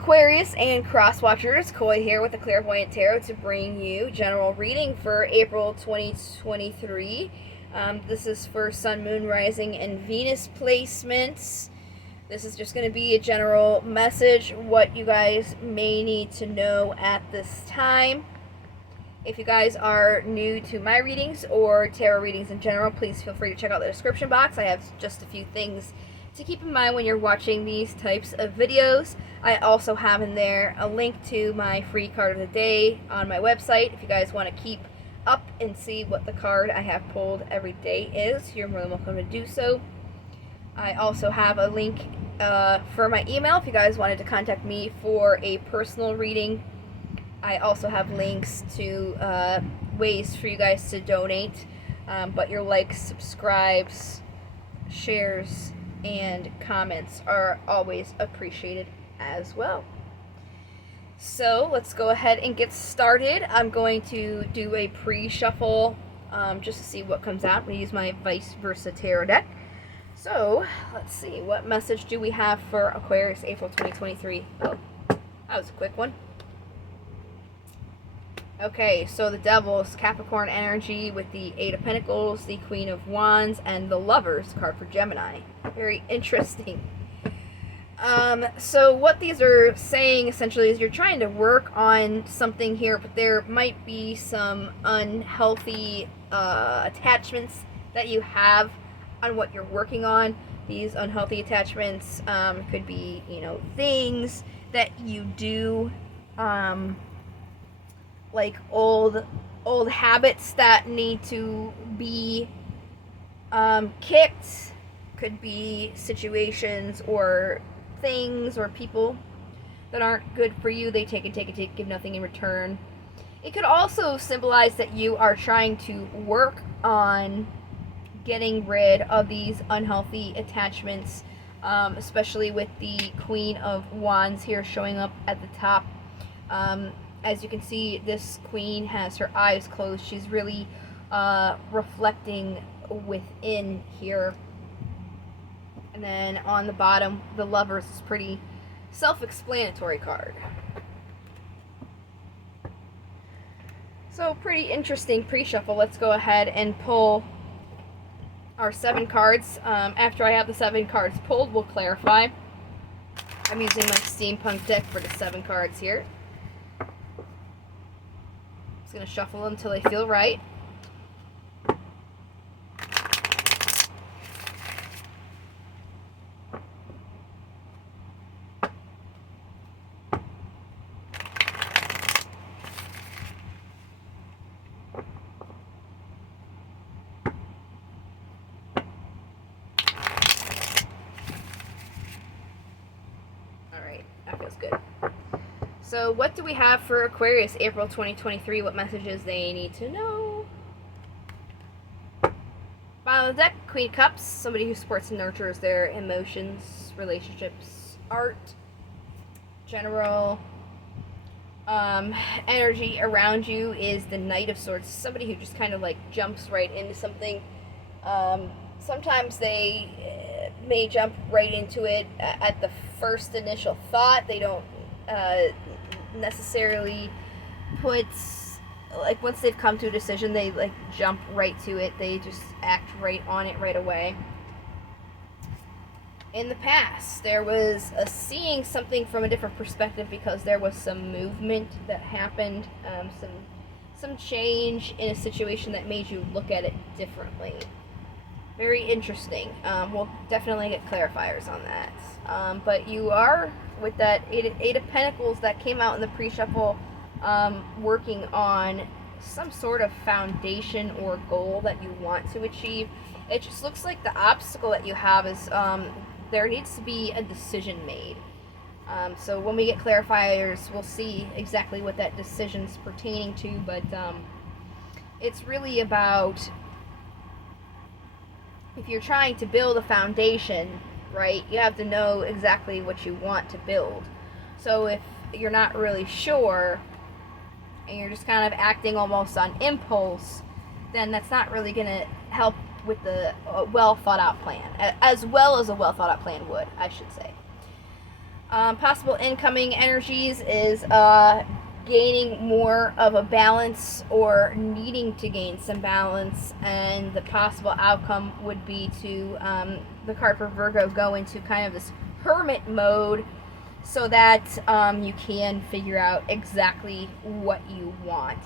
Aquarius and cross watchers, Koi here with the Clairvoyant Tarot to bring you general reading for April 2023. This is for Sun, Moon, Rising, and Venus placements. This is just going to be a general message, what you guys may need to know at this time. If you guys are new to my readings or tarot readings in general, please feel free to check out the description box. I have just a few things to keep in mind when you're watching these types of videos. I also have in there a link to my free card of the day on my website. If you guys want to keep up and see what the card I have pulled every day is, you're more than welcome to do so. I also have a link for my email if you guys wanted to contact me for a personal reading. I also have links to ways for you guys to donate, but your likes, subscribes, shares, and comments are always appreciated as well. So let's go ahead and get started. I'm going to do a pre-shuffle just to see what comes out. I'm going to use my vice versa tarot deck. So let's see, what message do we have for Aquarius April 2023? Oh, that was a quick one. Okay, so the Devil's Capricorn energy with the Eight of Pentacles, the Queen of Wands, and the Lovers card for Gemini. Very interesting. So what these are saying essentially is you're trying to work on something here, but there might be some unhealthy attachments that you have on what you're working on. These unhealthy attachments could be, things that you do, like old habits that need to be kicked. Could be situations or things or people that aren't good for you. They take, give nothing in return. It could also symbolize that you are trying to work on getting rid of these unhealthy attachments, especially with the Queen of Wands here showing up at the top. As you can see, this queen has her eyes closed. She's really reflecting within here. And then on the bottom, the Lovers is pretty self-explanatory card. So pretty interesting pre-shuffle. Let's go ahead and pull our 7 cards. After I have the 7 cards pulled, we'll clarify. I'm using my steampunk deck for the 7 cards here. Just going to shuffle them until they feel right. Alright, that feels good. So what do we have for Aquarius April 2023? What messages they need to know? Bottom of the deck, Queen of Cups, somebody who supports and nurtures their emotions, relationships, art, general energy around you is the Knight of Swords, somebody who just kind of like jumps right into something. Sometimes they may jump right into it at the first initial thought. They don't necessarily put, like, once they've come to a decision, they like jump right to it. They just act right on it right away. In the past, there was a seeing something from a different perspective because there was some movement that happened, some change in a situation that made you look at it differently. Very interesting. We'll definitely get clarifiers on that. But you are, with that Eight of Pentacles that came out in the pre-shuffle, working on some sort of foundation or goal that you want to achieve. It just looks like the obstacle that you have is there needs to be a decision made. So when we get clarifiers, we'll see exactly what that decision's pertaining to, but it's really about, if you're trying to build a foundation, right, you have to know exactly what you want to build. So if you're not really sure and you're just kind of acting almost on impulse, then that's not really going to help with the well thought out plan, as well as a well thought out plan would, I should say. Possible incoming energies is gaining more of a balance or needing to gain some balance, and the possible outcome would be to the card for Virgo go into kind of this hermit mode so that you can figure out exactly what you want,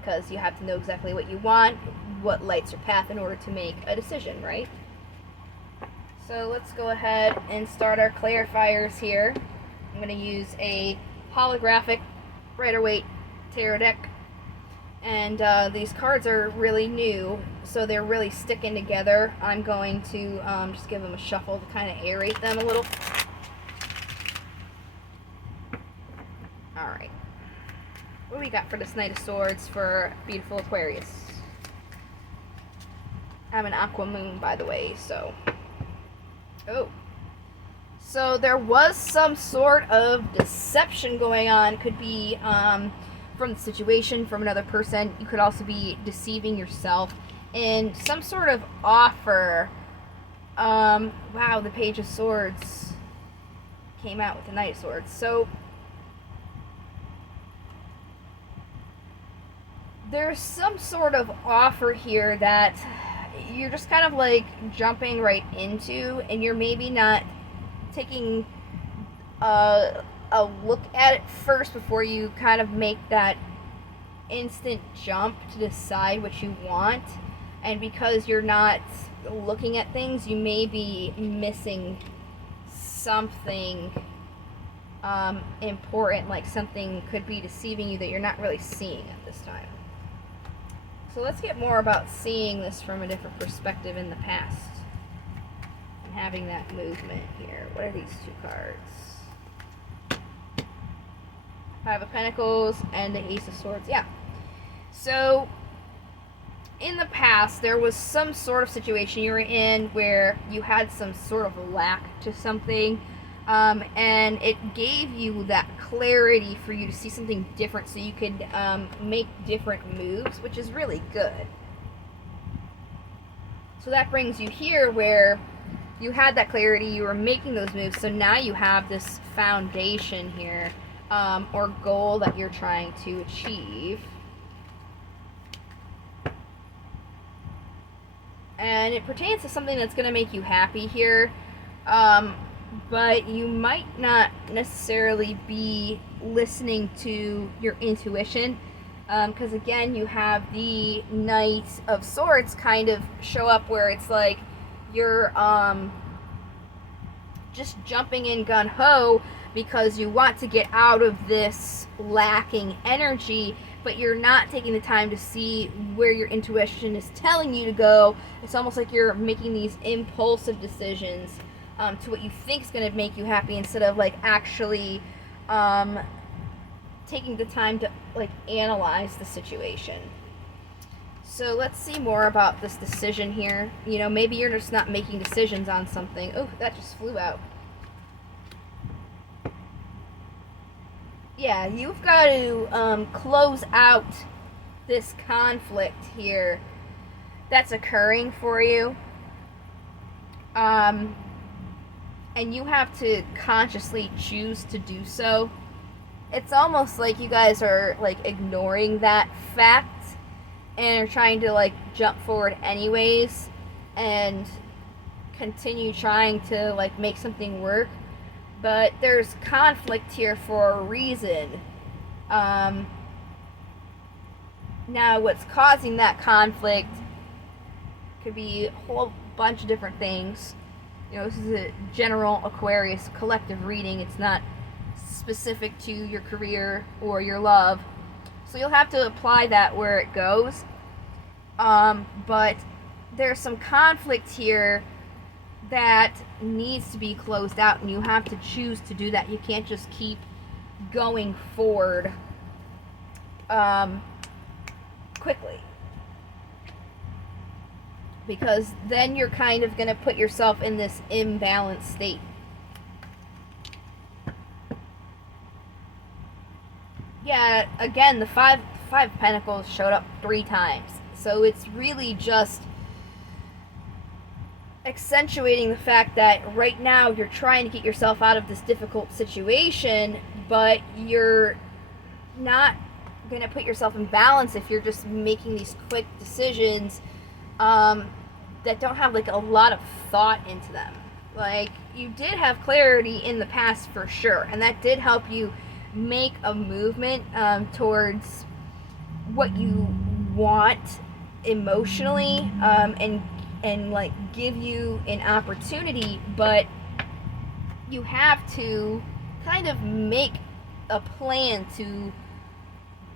because you have to know exactly what you want, what lights your path in order to make a decision, right? So let's go ahead and start our clarifiers here. I'm going to use a holographic Rider-Waite tarot deck, and these cards are really new, so they're really sticking together. I'm going to just give them a shuffle to kind of aerate them a little. Alright, what do we got for this Knight of Swords for beautiful Aquarius? I'm an aqua moon, by the way, so... Oh. So there was some sort of deception going on. Could be from the situation, from another person. You could also be deceiving yourself. And some sort of offer. Wow, the Page of Swords came out with the Knight of Swords. So there's some sort of offer here that you're just kind of like jumping right into, and you're maybe not taking a look at it first before you kind of make that instant jump to decide what you want. And because you're not looking at things, you may be missing something important, like something could be deceiving you that you're not really seeing at this time. So let's get more about seeing this from a different perspective in the past and having that movement here. What are these two cards? Five of Pentacles and the Ace of Swords. Yeah. So in the past, there was some sort of situation you were in where you had some sort of lack to something, and it gave you that clarity for you to see something different so you could make different moves, which is really good. So that brings you here where you had that clarity, you were making those moves, so now you have this foundation here, or goal that you're trying to achieve. And it pertains to something that's going to make you happy here, but you might not necessarily be listening to your intuition, because again, you have the Knight of Swords kind of show up where it's like you're just jumping in gun-ho because you want to get out of this lacking energy, but you're not taking the time to see where your intuition is telling you to go. It's almost like you're making these impulsive decisions to what you think is going to make you happy, instead of like actually taking the time to like analyze the situation. So let's see more about this decision here. You know, maybe you're just not making decisions on something. Oh, that just flew out. Yeah, you've got to close out this conflict here that's occurring for you. And you have to consciously choose to do so. It's almost like you guys are like ignoring that fact and are trying to like jump forward anyways and continue trying to like make something work. But there's conflict here for a reason. Now what's causing that conflict could be a whole bunch of different things. You know, this is a general Aquarius collective reading. It's not specific to your career or your love. So you'll have to apply that where it goes. But there's some conflict here that needs to be closed out, and you have to choose to do that. You can't just keep going forward quickly, because then you're kind of going to put yourself in this imbalanced state. Yeah, again, the five Pentacles showed up 3 times, so it's really just accentuating the fact that right now you're trying to get yourself out of this difficult situation, but you're not going to put yourself in balance if you're just making these quick decisions that don't have like a lot of thought into them. Like, you did have clarity in the past for sure, and that did help you make a movement towards what you want emotionally, and like give you an opportunity, but you have to kind of make a plan to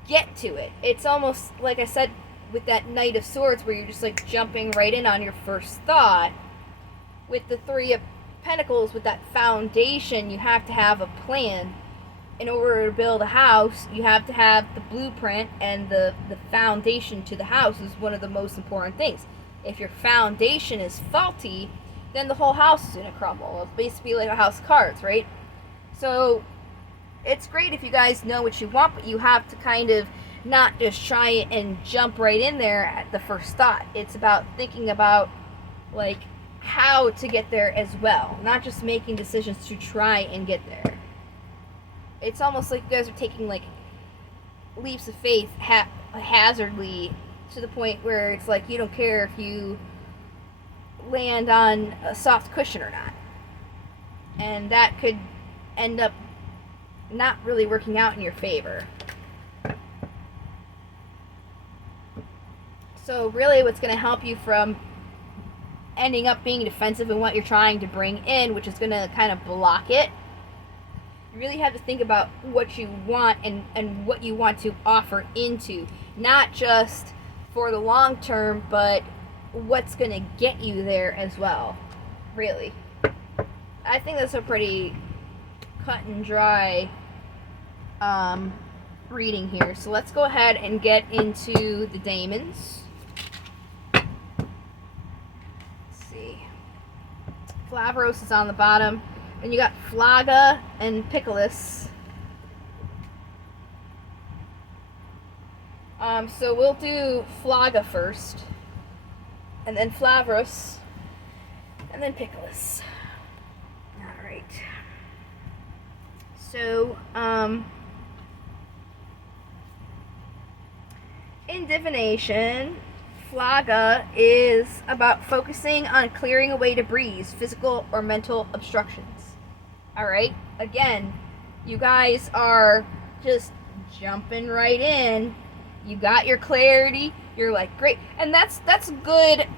get to it. It's almost like I said with that Knight of Swords, where you're just like jumping right in on your first thought. With the Three of Pentacles, with that foundation, you have to have a plan. In order to build a house, you have to have the blueprint, and the foundation to the house is one of the most important things. If your foundation is faulty, then the whole house is going to crumble. It's basically like a house of cards, right? So it's great if you guys know what you want, but you have to kind of not just try and jump right in there at the first thought. It's about thinking about like how to get there as well, not just making decisions to try and get there. It's almost like you guys are taking like leaps of faith haphazardly, to the point where it's like you don't care if you land on a soft cushion or not. And that could end up not really working out in your favor. So really what's going to help you from ending up being defensive in what you're trying to bring in, which is going to kind of block it, you really have to think about what you want and what you want to offer into. Not just for the long term, but what's going to get you there as well. Really. I think that's a pretty cut and dry reading here. So let's go ahead and get into the daemons. Let's see. Flavros is on the bottom. And you got Flaga and Pickles. So we'll do Flaga first, and then Flavros, and then Pickles. Alright. So, in divination, Flaga is about focusing on clearing away debris, physical or mental obstructions. Alright? Again, you guys are just jumping right in. You got your clarity. You're like, great. And that's good. It's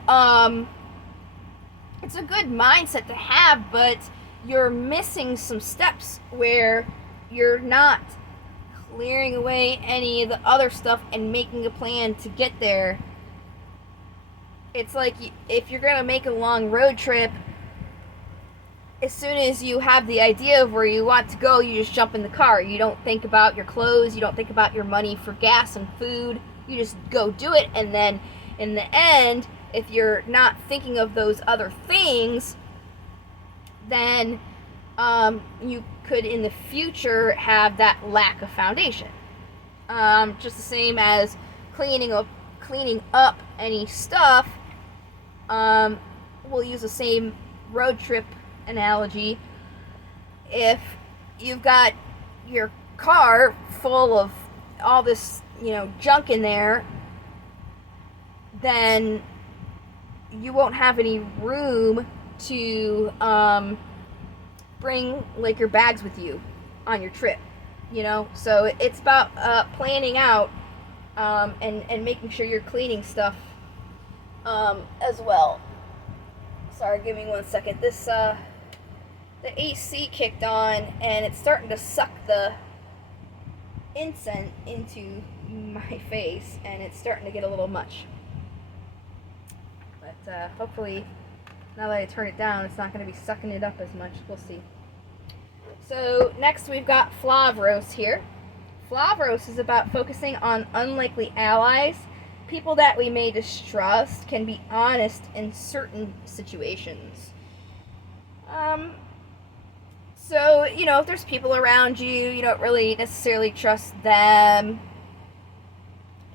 a good mindset to have, but you're missing some steps where you're not clearing away any of the other stuff and making a plan to get there. It's like if you're going to make a long road trip, as soon as you have the idea of where you want to go, you just jump in the car. You don't think about your clothes. You don't think about your money for gas and food. You just go do it. And then in the end, if you're not thinking of those other things, then you could in the future have that lack of foundation. Just the same as cleaning up any stuff. We'll use the same road trip analogy. If you've got your car full of all this, junk in there, then you won't have any room to bring like your bags with you on your trip, so it's about planning out and making sure you're cleaning stuff as well. Sorry, give me 1 second. This the AC kicked on and it's starting to suck the incense into my face, and it's starting to get a little much. But hopefully now that I turn it down, it's not going to be sucking it up as much. We'll see. So next we've got Flavros here. Flavros is about focusing on unlikely allies. People that we may distrust can be honest in certain situations. So, if there's people around you, you don't really necessarily trust them.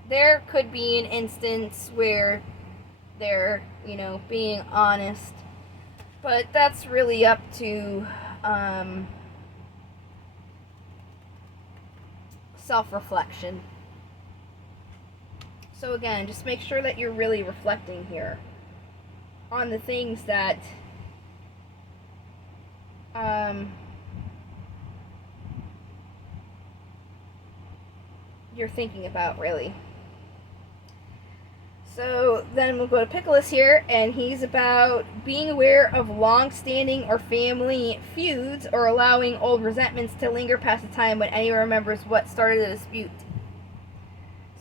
There could be an instance where they're, being honest But that's really up to self-reflection. So again, just make sure that you're really reflecting here on the things that you're thinking about, really. So then we'll go to Pickles here, and he's about being aware of long-standing or family feuds or allowing old resentments to linger past the time when anyone remembers what started the dispute.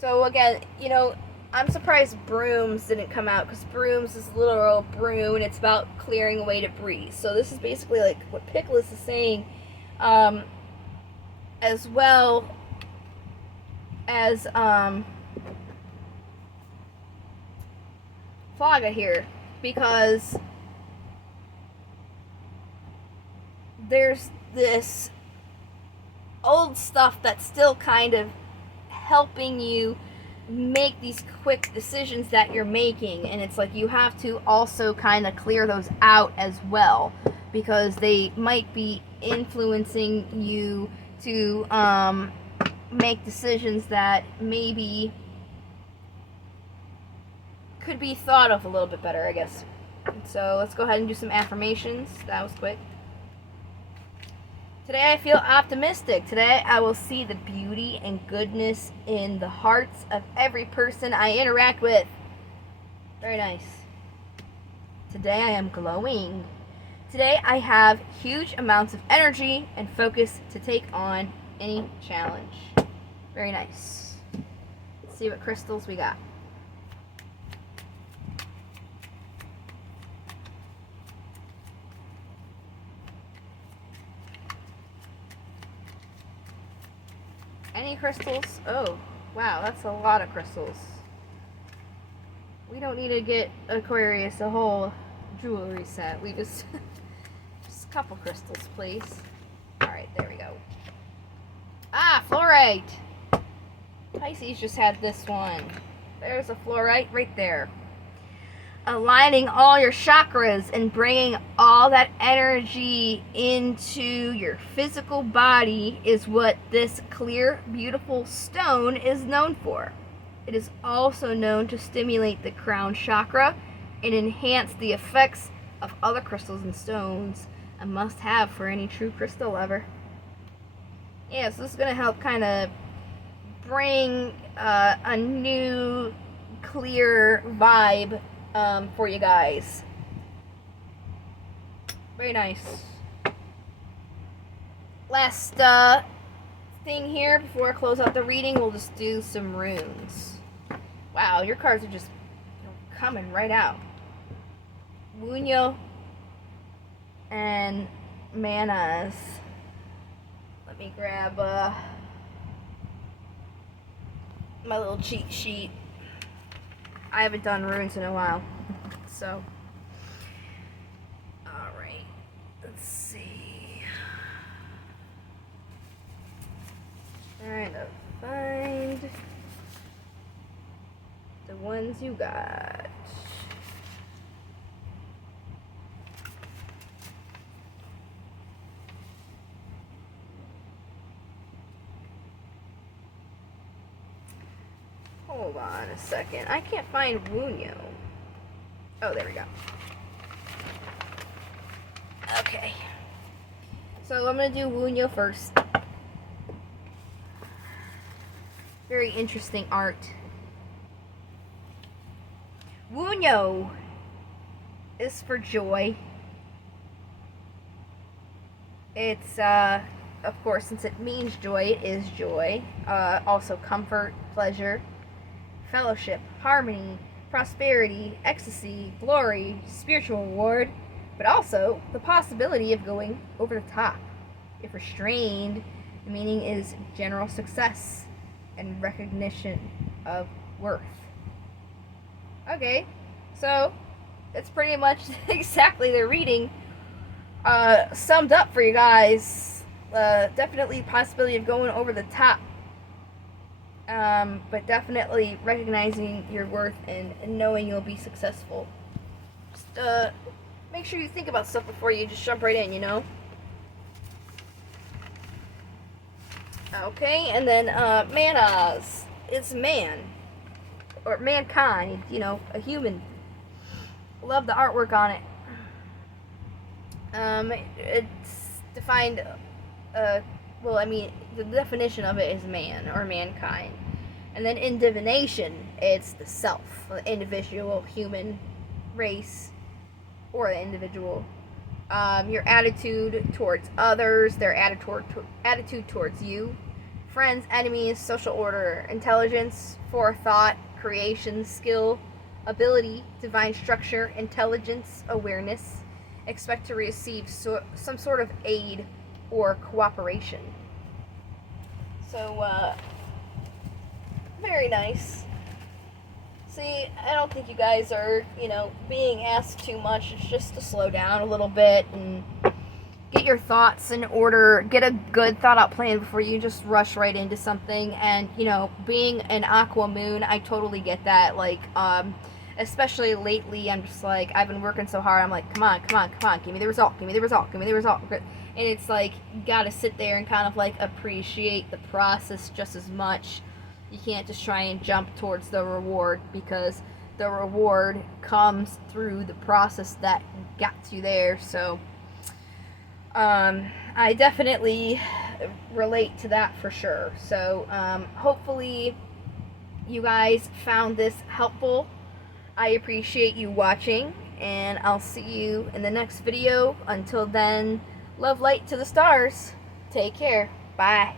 So again, you know, I'm surprised brooms didn't come out, because brooms is literal broom, and it's about clearing away debris. So this is basically like what Pickles is saying, as well as Flaga here, because there's this old stuff that's still kind of helping you make these quick decisions that you're making, and it's like you have to also kind of clear those out as well, because they might be influencing you to make decisions that maybe could be thought of a little bit better, I guess. So let's go ahead and do some affirmations. That was quick. Today I feel optimistic. Today I will see the beauty and goodness in the hearts of every person I interact with. Very nice. Today I am glowing. Today I have huge amounts of energy and focus to take on any challenge. Very nice. Let's see what crystals we got. Any crystals? Oh, wow, that's a lot of crystals. We don't need to get Aquarius a whole jewelry set. We just a couple crystals, please. Alright, there we go. Ah, fluorite! Pisces just had this one. There's a fluorite right there. Aligning all your chakras and bringing all that energy into your physical body is what this clear, beautiful stone is known for. It is also known to stimulate the crown chakra and enhance the effects of other crystals and stones, a must-have for any true crystal lover. Yeah, so this is going to help kind of bring a new, clear vibe for you guys. Very nice. Last thing here before I close out the reading, we'll just do some runes. Wow, your cards are just coming right out. Wunyo and Manas. Let me grab my little cheat sheet. I haven't done runes in a while, so. Alright, let's see. Trying to find the ones you got. Hold on a second. I can't find Wunyo. Oh, there we go. Okay. So I'm going to do Wunyo first. Very interesting art. Wunyo is for joy. It's, of course, since it means joy, it is joy. Also comfort, pleasure, fellowship, harmony, prosperity, ecstasy, glory, spiritual reward, but also the possibility of going over the top. If restrained, the meaning is general success and recognition of worth. Okay, so that's pretty much exactly the reading summed up for you guys. Definitely possibility of going over the top. But definitely recognizing your worth and knowing you'll be successful. Just make sure you think about stuff before you just jump right in, you know? Okay, and then manas. It's man. Or mankind, you know, a human. Love the artwork on it. It's defined, well, I mean, the definition of it is man or mankind. And then in divination, it's the self, the individual, human race, or the individual. Your attitude towards others, their attitude towards you, friends, enemies, social order, intelligence, forethought, creation, skill, ability, divine structure, intelligence, awareness. Expect to receive some sort of aid or cooperation. So, very nice. See, I don't think you guys are, you know, being asked too much. It's just to slow down a little bit and get your thoughts in order, get a good thought out plan before you just rush right into something. And, you know, being an aqua moon, I totally get that. Like, especially lately, I'm just like, I've been working so hard, I'm like, come on, give me the result, give me the result. And it's like, you gotta sit there and kind of like appreciate the process just as much. You can't just try and jump towards the reward, because the reward comes through the process that got you there. So, I definitely relate to that for sure. So, hopefully you guys found this helpful. I appreciate you watching, and I'll see you in the next video. Until then, love light to the stars. Take care. Bye.